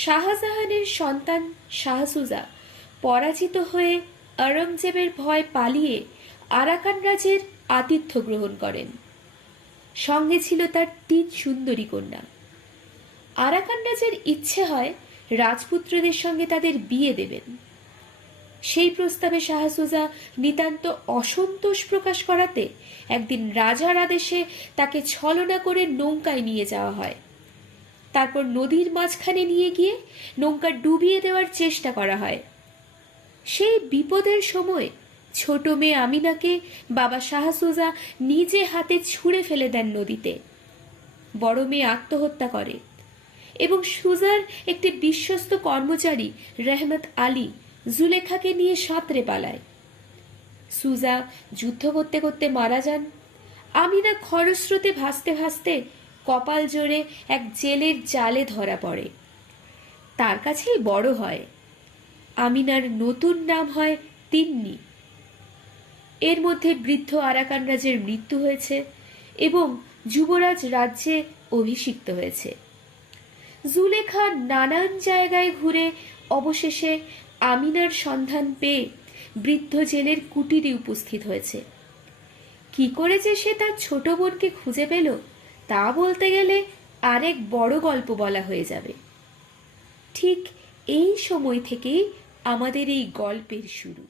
শাহজাহানের সন্তান শাহসুজা পরাজিত হয়ে আওরঙ্গজেবের ভয় পালিয়ে আরাকান রাজের আতিথ্য গ্রহণ করেন। সঙ্গে ছিল তার 3 সুন্দরী কন্যা। আরাকান রাজের ইচ্ছে হয় রাজপুত্রদের সঙ্গে তাদের বিয়ে দেবেন। সেই প্রস্তাবে শাহসুজা নিতান্ত অসন্তোষ প্রকাশ করাতে একদিন রাজার আদেশে তাকে ছলনা করে নৌকায় নিয়ে যাওয়া হয়। তারপর নদীর মাঝখানে নিয়ে গিয়ে নৌকা ডুবিয়ে দেওয়ার চেষ্টা করা হয়। সেই বিপদের সময় ছোট মেয়ে আমিনাকে বাবা শাহসুজা নিজে হাতে ছুঁড়ে ফেলে দেন নদীতে। বড় মেয়ে আত্মহত্যা করে এবং সুজার একটি বিশ্বস্ত কর্মচারী রহমত আলী জুলেখাকে নিয়ে সাঁতরে পালায়। সুজা যুদ্ধ করতে করতে মারা যান। আমিনা খরস্রোতে ভাসতে ভাসতে কপাল জোরে এক জেলের জালে ধরা পড়ে। তার কাছেই বড় হয়। আমিনার নতুন নাম হয় তিন্নি। এর মধ্যে বৃদ্ধ আরাকান রাজের মৃত্যু হয়েছে এবং যুবরাজ রাজ্যে অভিষিক্ত হয়েছে। জুলেখা নানান জায়গায় ঘুরে অবশেষে আমিনার সন্ধান পেয়ে বৃদ্ধ জেলের কুটিরে উপস্থিত হয়েছে। কি করে যে সে তার ছোট বোনকে খুঁজে পেল তা বলতে গেলে আরেক বড় গল্প বলা হয়ে যাবে। ঠিক এই সময় থেকেই আমাদের এই গল্পের শুরু।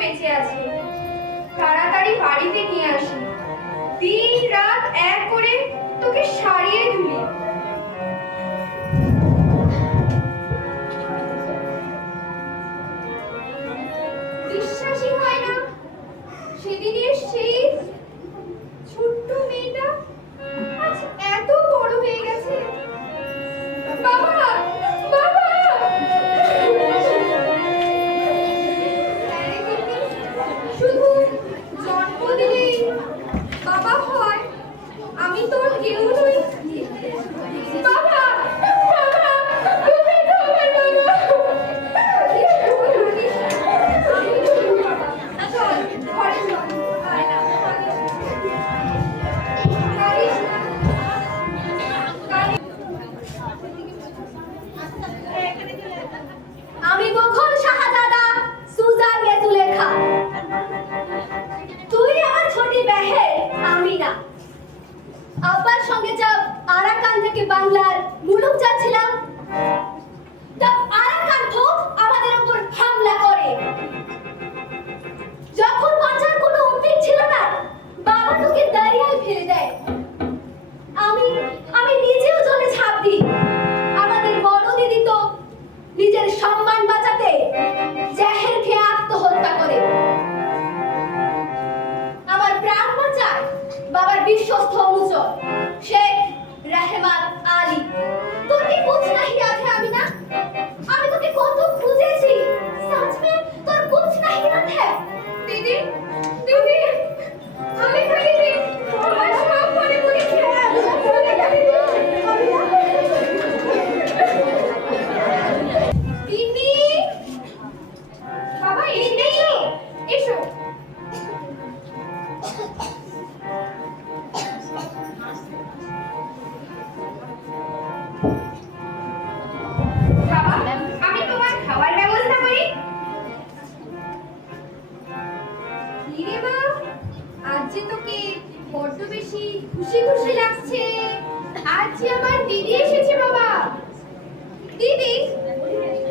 বেঁচে আছে। তাড়াতাড়ি বাড়িতে নিয়ে আসি, দিন রাত এক করে তোকে সারিয়ে তুলি। বিশ্বাসই হয় না, সেদিনের সেই ছোট্ট মেয়েটা আজ এত বড় হয়ে গেছে। বাবা, বাবা! হ্যাঁ রে দিদি, শুধু জন্ম দিলেই বাবা হয়, আমি তোর কেউ নই। বাবা, বাবা, তুমি তো আমার বাবা। চল, ঘরে চল। আয় না, কাঁদিস না। আমি মোগল শাহজাদা সুজান য়ে জুলেখা। তুই আমার ছোটি বেহেন আমিনা। আব্বার সঙ্গে যাব আরাকান থেকে বাংলার মুলুক যাচ্ছিলাম, তা আরাকান ফৌজ আমাদের উপর হামলা করে। যখন বাঁচার কোনো উপায় ছিল না, বাবা তোকে দরিয়ায় ফেলে দেয়। আমি নিজেও জলে ঝাঁপ দিই। আমাদের বড় দিদি তো নিজের সম্মান বাঁচাতে জেহের খেয়ে আত্মহত্যা করে। আমার প্রাণ বাঁচায় বাবার বিশ্বস্ত অনুচর শেখ রেহমান আলী। তোর কি কুছ নাহি আছে আমি না? আমি তোকে কত খুঁজেছি, সচ মে তোর কুছ নাহি আছে? দিদি, দিদি, আমি খালি আমার সব মনে মনে খেয়ে চলে গেলি। দিদি, বাবা এসো, এসো। বাবা, আমি তোমার খাবার ব্যবস্থা করি। কি রে মা, আজ যে তোকে বড্ড বেশি খুশি খুশি লাগছে। আজ যে আমার দিদি এসেছে বাবা। দিদি,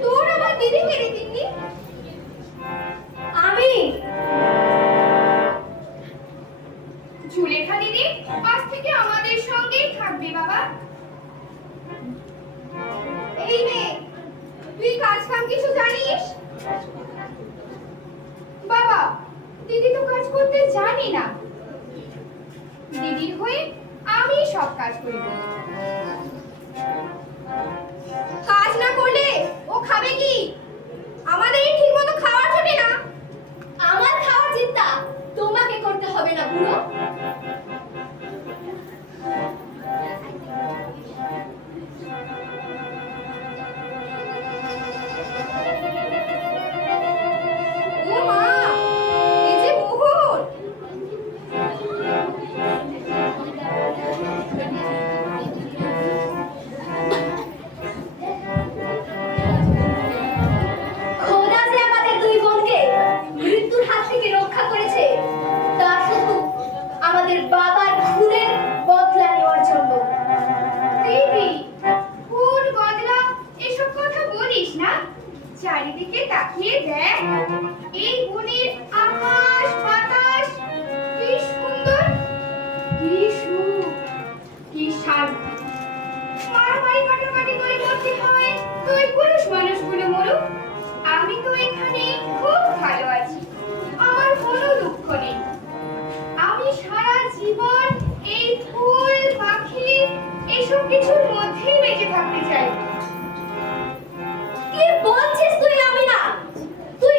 তোর আমার দিদি কে রে দিদি? আমি জুলেখা দিদি আজ থেকে আমাদের সঙ্গেই থাকবে বাবা। এই নে, তুই কাজ কাম কিছু জানিস? বাবা, দিদি তো কাজ করতে জানি না। দিদির হয়ে আমি সব কাজ করিব। কাজ না করলে ও খাবে কি? আমাদের ঠিক মতো খাওয়া জোটে না। আমার খাওয়ার চিন্তা তোমাকে করতে হবে না বুড়ো। ও মা, এই যে মোহর। খোদা যে আমাদের দুই বোনকে মৃত্যুর হাত থেকে রক্ষা করেছে, তা শুধু আমাদের বাবার খুনের বদলা নেওয়ার জন্য। দিদি, কোন বদলা এসব কথা বলিস না। চারিদিকে তাকিয়ে দেখ, এই বনের আকাশ বাতাস কি সুন্দর, কি সুখ, কি শান্তি। মারামারি কাটাকাটি করে বলতে হয় তুই পুরুষ মানুষগুলো মরুক। আমি তো এখানে খুব ভালো আছি, আমার কোনো দুঃখ নেই। আমি সারা জীবন এই ফুল পাখি এসব কিছুর মধ্যেই বেঁচে থাকতে চাই। কি বলছিস তুই আমিনা? তুই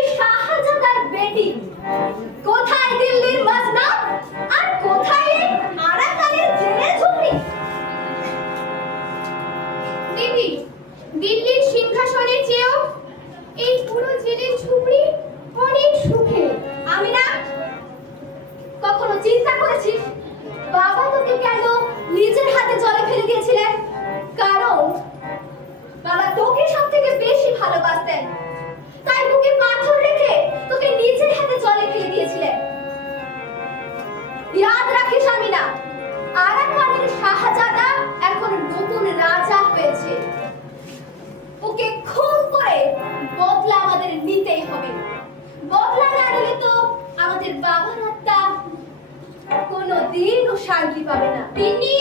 শান্তি পাবে না। তিন্নি,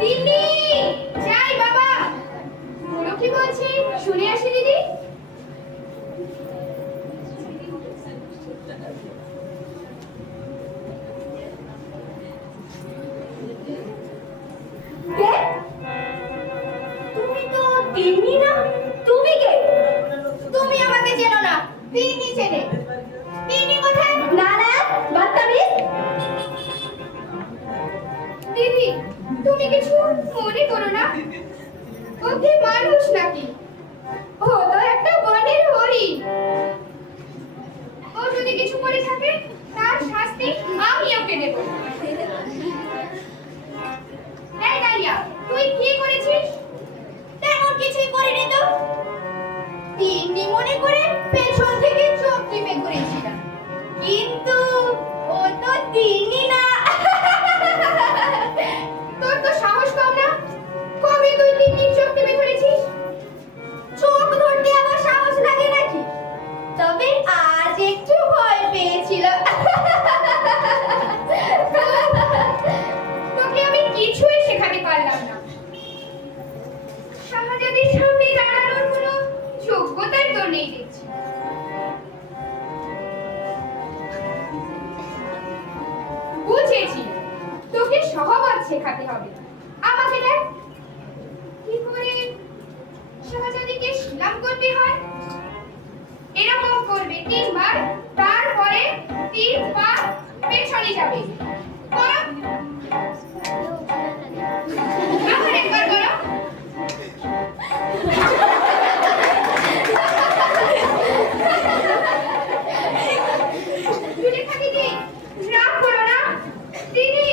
তিন্নি, যাই বাবা। বুড়ো কি বলছে শুনে আসি দিদি। কে? তুমি তো তিন্নি না। তুমি কে? তুমি আমাকে চেনো না, তিন্নি চেনে। তিন্নি কোথায়? না না, বাচ্চামিজ। দিদি, তুমি কিছু মনে করো না। ও কি মানুষ নাকি? ও তো একটা বনের হরিণ। ও যদি কিছু করে থাকে তার শাস্তি আমি ওকে দেব। এই ডালিয়া, তুই কি করেছিস? তেমন কিছুই করিনি তো। তিন্নি মনে করে পেছন থেকে চোখ টিপে ঘুরেছিলাম, কিন্তু ও তো তিন্নি না। তোর তো সাহস কম না। কবে তুই তিন্নির চোখ টিপে ধরেছিস? চোখ ধরতে আবার সাহস লাগে নাকি? তবে আজ একটু ভয় পেয়েছিল। তোকে আমি কিছুই শেখাতে পারলাম না। শাহজাদির সামনে দাঁড়ানোর কোনো যোগ্যতাই তোর নেই দেখছি। বুঝেছি, তোকে সহবাদ শেখাতে হবে। আমাকে দেখ কি করে শাহজাদিকে সালাম করতে হয়। এরকম করবে 3 বার, তারপরে 3 পা পেছনে যাবে। করো। আবার একবার করো। শুনে থাকি দি, রাগ করো না দিদি।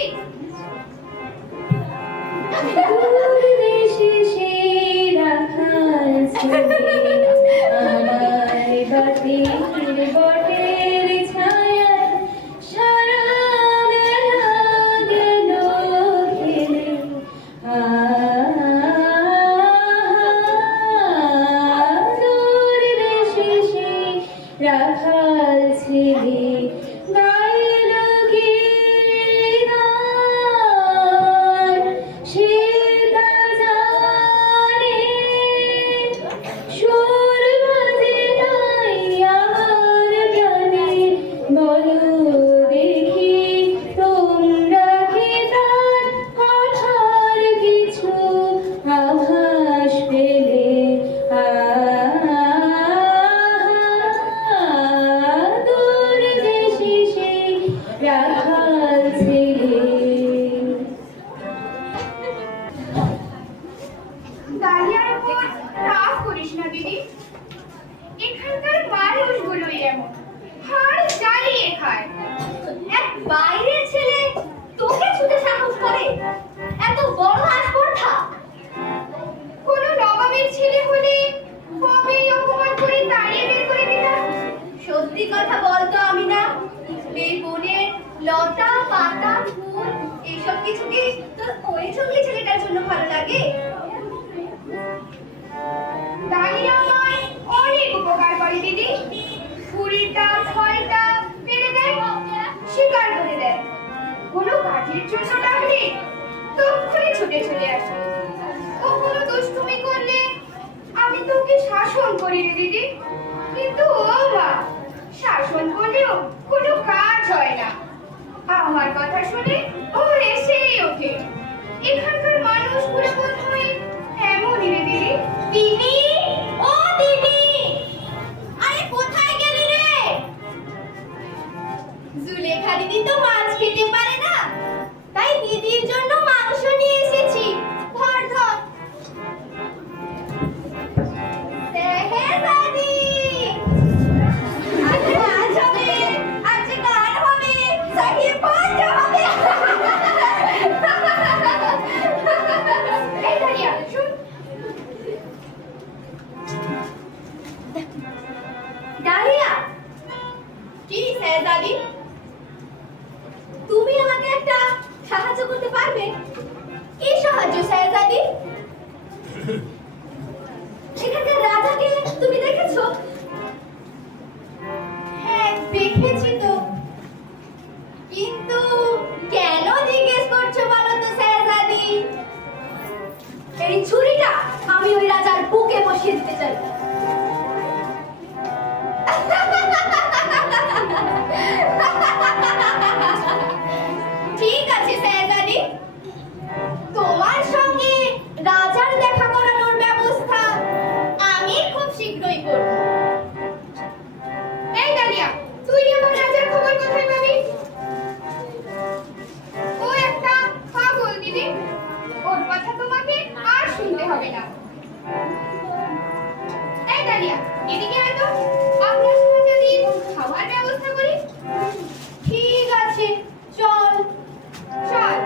রাখাল ছেলে গাইল গীত, সে তা জানে সুর বাজে নাই আমার প্রাণে। বলো দেখি তোমরা কি তার কথার কিছু আভাস পেলে? দূর দেশে সেই রাখাল ছেলে। ডালিয়ার উপর রাগ করিস না দিদি। এখানকার মানুষগুলোই এমন, হাড় জ্বালিয়ে খায়। এক বাইরের ছেলে তোকে ছুতে সাহস করে? এত বড় আস্পর্ধা! কোনো নবাবের ছেলে হলে কবেই অপমান করে তাড়িয়ে বের করে দিতাম। সত্যি কথা বলতো আমি না, এই বনের লতা পাতা ফুল এসব কিছু কি তোর ওই সঙ্গে ছেলেটার জন্য ভালো লাগে? ডালিয়া আমায় অনেক উপকার করে দিদি। ফুলটা ফলটা পেরে দেয়, শিকার করে দেয়। কোনো কাজের জন্য ডাকলে তক্ষুনি ছুটে চলে আসে। ও কোনো দুষ্টুমি করলে আমি তোকে শাসন করি রে দিদি। কিন্তু ও মা, শাসন করলেও কোনো কাজ হয় না। আমার কথা শুনে ও এসেই ওঠে। এখানকার মানুষগুলো বোধহয় এমনই রে দিদি। দিদি, ও দিদি, আরে কোথায় গেলি রে? জুলেখা দিদি তো মাছ খেতে পারে না, তাই দিদির জন্য মাংস নিয়ে এসেছি। ধর ধর। সেহেজাদি, আজ নাচ হবে, আজ গান হবে, সাহিয়ে পাঁচ হবে। এই ডালিয়া, শুন। ডালিয়া, কি সেহেজাদি, তুমি আমাকে একটা সাহায্য করতে পারবে? কি সাহায্য সেহেজাদি? এখানকার রাজাকে তুমি দেখেছো? হ্যাঁ দেখেছি তো, কিন্তু কেন জিজ্ঞেস বুকে বসিয়ে দিতে চাই। ঠিক আছে শেহজাদি, তোমার সঙ্গে রাজার দেখা করানোর ব্যবস্থা আমি খুব শীঘ্রই করব। এই ডালিয়া, তুই আমার রাজার খবর কোথায় পাবি? ও একটা পাগল দিদি, ওর কথা তোমাকে আর শুনতে হবে না। এই ডালিয়া, এদিকে আয় তো, আমরা সবাই যদি খাওয়ার ব্যবস্থা করি। ঠিক আছে, চল। চল।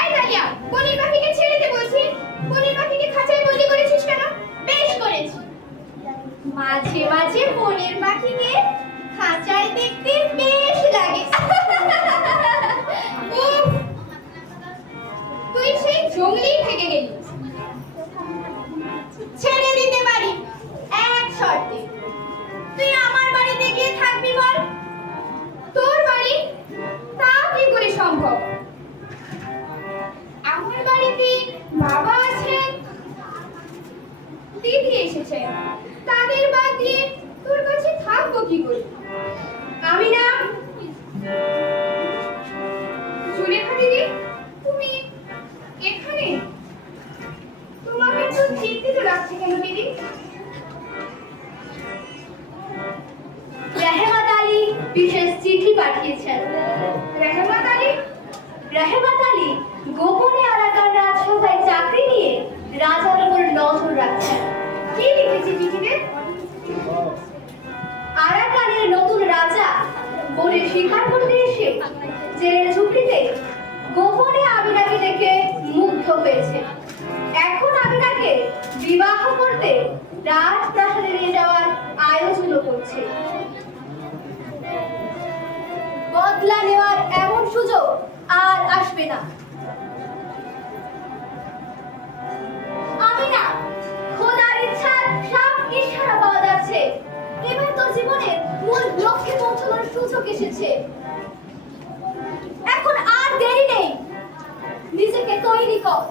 এই ডালিয়া, বনির পাখিকে ছেড়ে দে বলছি। বনির পাখিকে খাঁচায় বন্দি করেছিস কেন? বেশ করেছি। মাঝে মাঝে বনের পাখিকে খাঁচায় দেখতে বেশ লাগে। উফ, তুই সেই জঙ্গলেই থেকে গেলি। ছেড়ে দিতে পারি এক শর্তে। তুই আমার বাড়িতে গিয়ে থাকবি বল। তোর বাড়ি? তা কি করে সম্ভব? আমার বাড়িতে বাবা আছেন, দিদি এসেছে, তাদের বাদ দিয়ে তোর কাছে থাকবো কি করে? আমি না। সুলেখা দিদি, তুমি এখানে? তোমাকে তো চিন্তিত লাগছে কেন দিদি? রেহমাত আলী বিশেষ চিঠি পাঠিয়েছেন। রেহমাত আলী? রেহমাত আলী গোপনে আরাকান রাজসভায় চাকরি নিয়ে রাজার উপর নজর রাখছেন। কি লিখেছে চিঠিতে? আরাকানের নতুন রাজা বনে শিকার করতে এসে জেলের ঝুপড়িতে গোপনে আমিনাকে দেখে মুগ্ধ হয়েছে। এখন আমিনাকে বিবাহ করতে রাজপ্রাসাদে নিয়ে যাওয়ার আয়োজনও করছে। বদলা নেওয়ার এমন সুযোগ আর আসবে না। আমিনা, খোদার ইচ্ছার সব ইশারা পাওয়া যাচ্ছে। এবার তোর জীবনের মূল লক্ষ্যে পৌঁছানোর সুযোগ এসেছে। এখন আর দেরি নেই, নিজেকে তৈরি কর।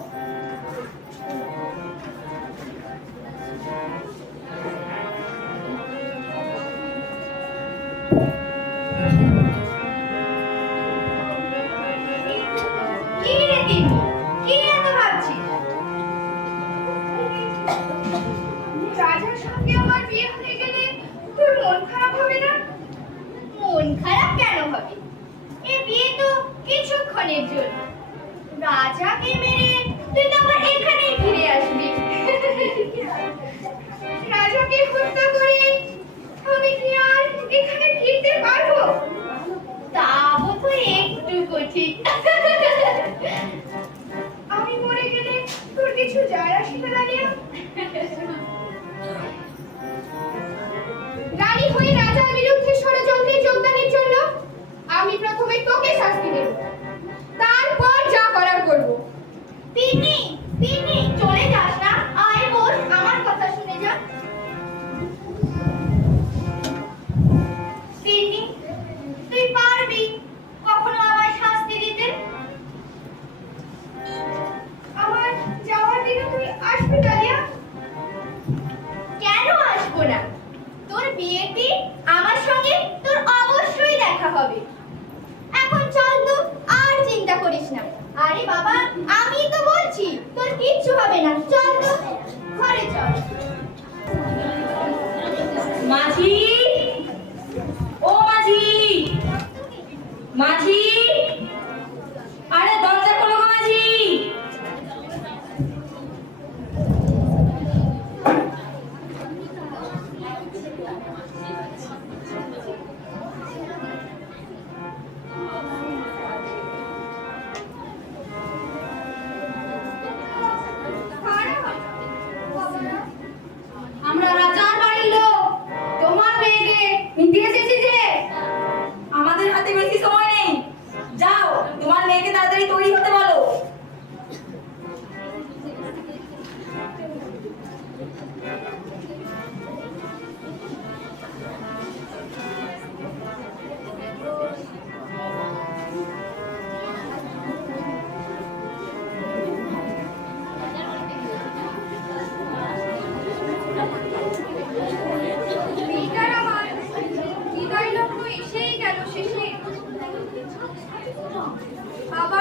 কি রে তিন্নি, কি এত ভাবছিস? রাজার সঙ্গে আমার বিয়ে হয়ে গেলে তোর মন খারাপ হবে না? মন খারাপ কেন হবে? এ বিয়ে তো কিছুক্ষণের জন্য। রাজাকে মেরে তুই তো আবার এখানেই ফিরে আসবি। রাজাকে হত্যা করে আমি কি আর এখানে ফিরতে পারবো? তা তো একটু কঠিন। আমি মরে গেলে তোর কিছু যায় আসে না ডালিয়া? রানী হয়ে রাজার বিরুদ্ধে ষড়যন্ত্রে যোগদানের জন্য আমি প্রথমে তোকে শাস্তি দেব, তারপর যা করার করব। তিন্নি, তিন্নি, চলে যাস না। আয় বস, আমার কথা শুনে যা। তিন্নি, তুই পারবি কখনো আমায় শাস্তি দিতে? আমার যাওয়ার দিনে তুই আসবি ডালিয়া? কেন আসবো না? তোর বিয়ের দিন আমার সঙ্গে তোর অবশ্যই দেখা হবে। এখন চল তো, আর চিন্তা করিস না। আরে বাবা, আমি তো বলছি তোর কিচ্ছু হবে না। চল তো, ঘরে চল। মাঝি, ও মাঝি, মাঝি, আরে দরজা খোলো গো মাঝি। আমরা রাজার বাড়ির লোক তোমার মেয়েকে নিতে এসেছি যে। আমাদের হাতে বেশি সময় নেই,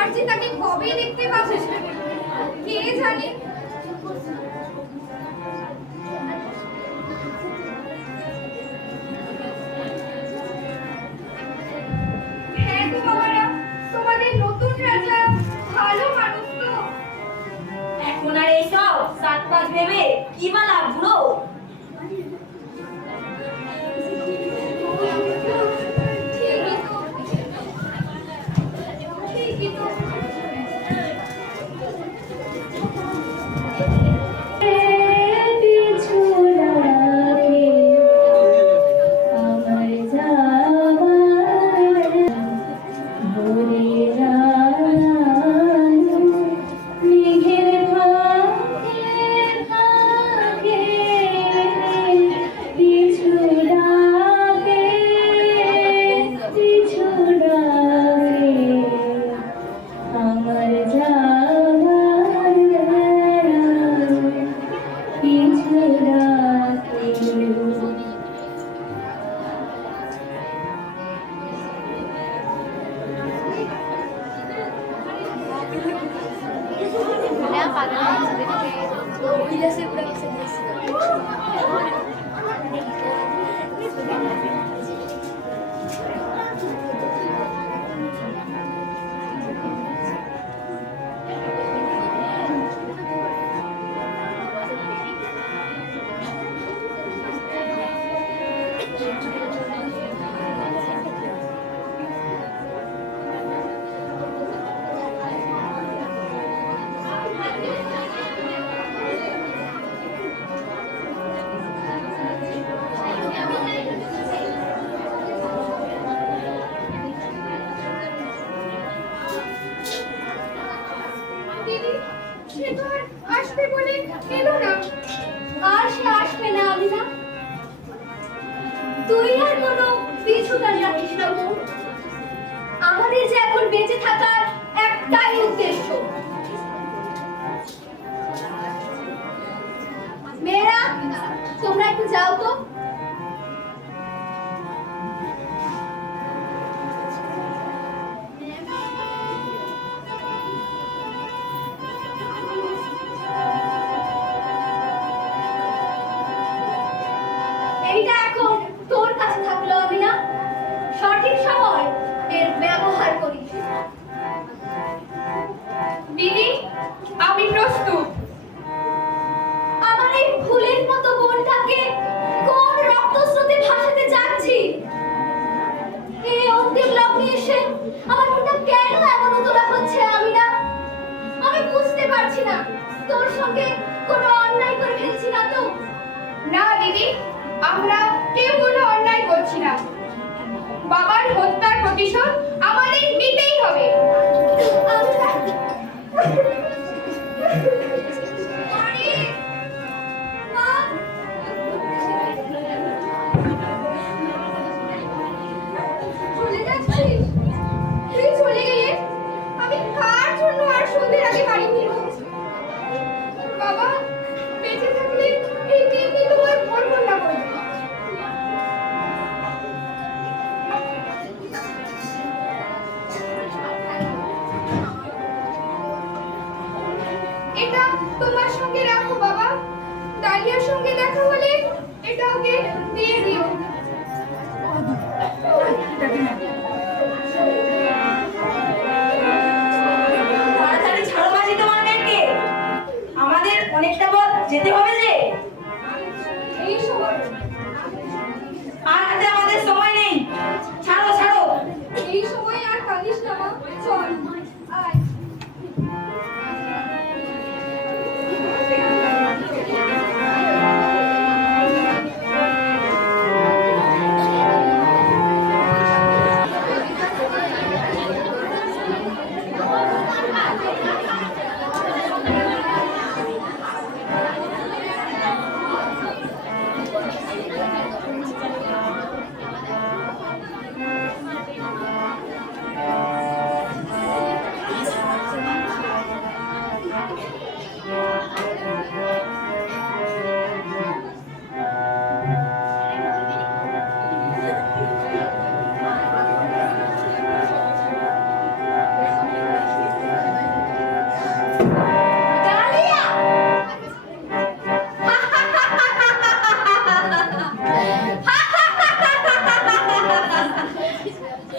আর যে তাকে কবে দেখতে পাবো কে জানে। হ্যাঁ গো বাবারা, তোমাদের নতুন রাজা ভালো মানুষ তো। এখন আর এইসব সাত পাঁচ ভেবে কি বা লাভ বুড়ো? ঠিকই তো। দিদি, সে তো আর আসবে বলে এলো না। আর সে আসবে না আমি না। তুই আর কোনো পিছুটান রাখিস না বোন। আমাদের যে এখন বেঁচে থাকার একটাই উদ্দেশ্য। মেয়েরা, তোমরা একটু যাও তো। এইটা এখন তোর কাছে থাকলো আমি না। সঠিক সময় এর ব্যবহার করিস। দিদি, আমি প্রস্তুত। আমার এই ফুলের মতো বোনটাকে কোন রক্তস্রোতে ভাসাতে যাচ্ছি? এই অন্তিম লগ্নে এসে আমার বোনটা কেন এমন উতলা হচ্ছে আমি না? আমি বুঝতে পারছি না। তোর সঙ্গে কোনো অন্যায় করে ফেলছি না তো? না দিদি, আমরা কেউ কোনো অন্যায় করছি না। বাবার হত্যার প্রতিশোধ আমাদের নিতেই হবে। আরে, মা! চলে যাচ্ছিস? তুই চলে গেলে আমি কার জন্য আর সন্ধ্যের আগে বাড়ি ফিরবো? বাবা বেঁচে থাকলে এই দিনটি তোমার বলবো না বলবো। এটা তোমার সঙ্গে রাখো বাবা। ডালিয়ার সঙ্গে দেখা হলে এটা ওকে দিয়ে দিও। তাড়াতাড়ি ছাড়ো মাঝি তোমার মেয়েকে। আমাদের অনেকটা পথ যেতে হবে যে। এই সময় আর হাতে আমাদের সময় নেই। ছাড়ো ছাড়ো। এই সময় আর কাঁদিস না মা, চল আয়। ডালিয়া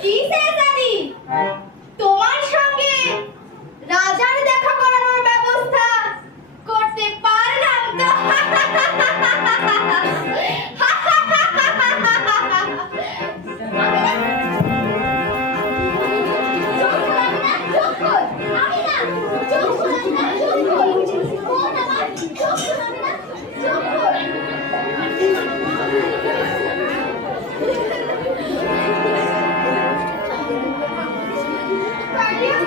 কিসে জানি তোমার সঙ্গে রাজার দেখা করানোর ব্যবস্থা করতে পারলাম তো। আমি না চোখ খোলাবি না, চোখ খোল। বোন আমার, চোখ খোলাবি না, চোখ খোল। ডালিয়া